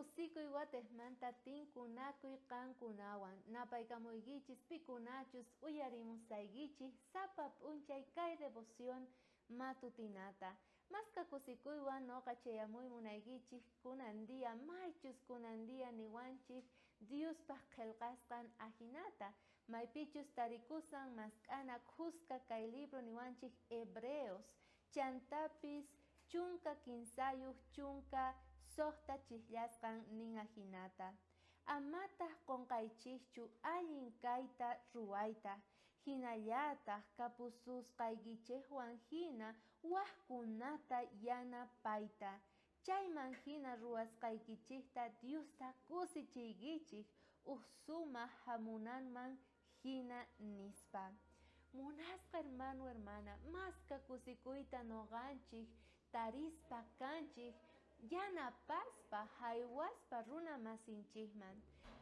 kusikuy watejmanta tinkunakuy qankunawan napaykamuykichis pikunachus uyarimusaykichis sapa p'unchay kay devoción matutinata maska kusikuywan noqa chayamuy munaykichik kunan día maychus kunan día niwanchik Diospaq qillqasqan ajinata maypichus tarikusan mask'ana kuska kay libro niwanchik Hebreos chantapis chunka kinsayuq chunka soqta chillasqan nin ajinata amataq qunqaychikchu allin kayta ruwayta hinallataq kapususqaykichikwan hina waqkunata yanapayta chayman hina ruwasqaykichikta Diosta kusichiykichik sumaq hamunanman hina nispa. Munasqa hermano hermana maska kusikuyta noqanchik tarispa kanchik yanapaspa haywaspa runa masinchikman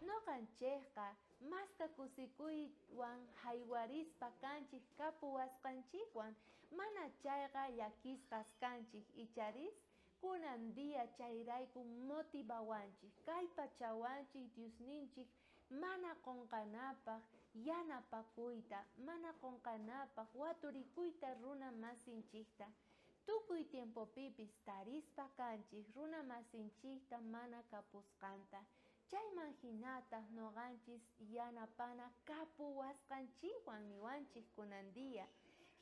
noqanchikqa maska kusikuywan haywarispa kanchik kapuwasqanchikwan mana chayqa llakisqas kanchik icharis kunan día chayrayku motivawanchik kay pachawanchik Diosninchik mana qunqanapaq yanapakuyta mana qunqanapaq waturikuyta runa masinchikta tukuy tiempopipis tarispa kanchik runa masinchikta mana kapusqanta chayman hinataq noqanchis yanapana kapuwasqanchikwan niwanchik kunan día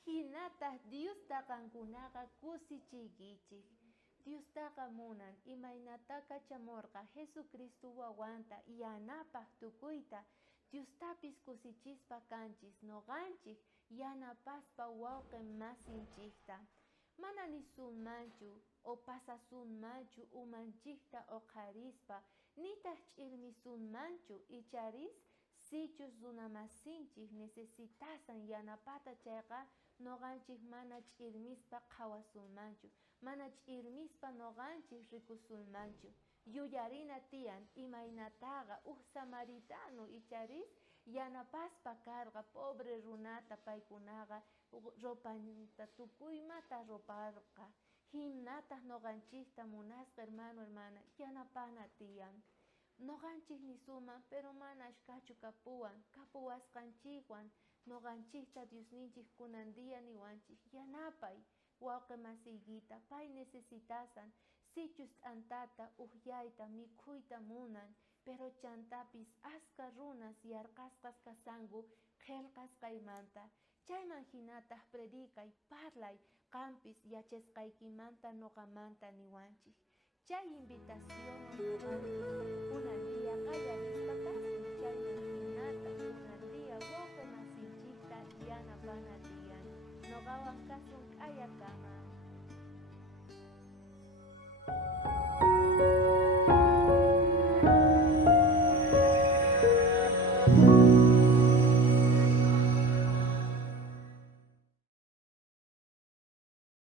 hinataq Diosta qankunaqa kusichiykichik Diostaqa munan imaynata kachamurqa Jesucristo wawanta yanapaq tukuyta Diostapis kusichispa kanchis noqanchik yanapaspa wawqi masinchikta mana nisunmanchu o pasasunmanchu umanchikta uqarispa nitaq ch'irmisunmanchu icharis sichus runa masinchik necesitasan yanapata chayqa noqanchik mana ch'irmispa qhawasunmanchu mana ch'irmispa noqanchik rikusunmanchu yuyarina tiyan imaynataqa samaritano icharis yanapaspa karqa pobre runata paykunaqa ropanta tukuymata ruparqa hinataq noqanchikta munasqa hermano hermana yanapana tiyan noqanchik nisuman pero mana ashkachu kapuwan kapuwasqanchikwan noqanchikta Diosninchik kunan día niwanchik yanapay wawqi masiykita pay necesitasan sichus t'antata uqyayta mikhuyta munan pero chantapis aska runas yarqasqas kasanku qillqasqaymanta chayman hinataq predikay parlay qampis yachasqaykimanta noqamanta niwanchik chay invitación kunan día qallarispa kasun chayman hinataq kunan día wawqi masinchikta yanapana tiyan noqawan kasun k'ayakama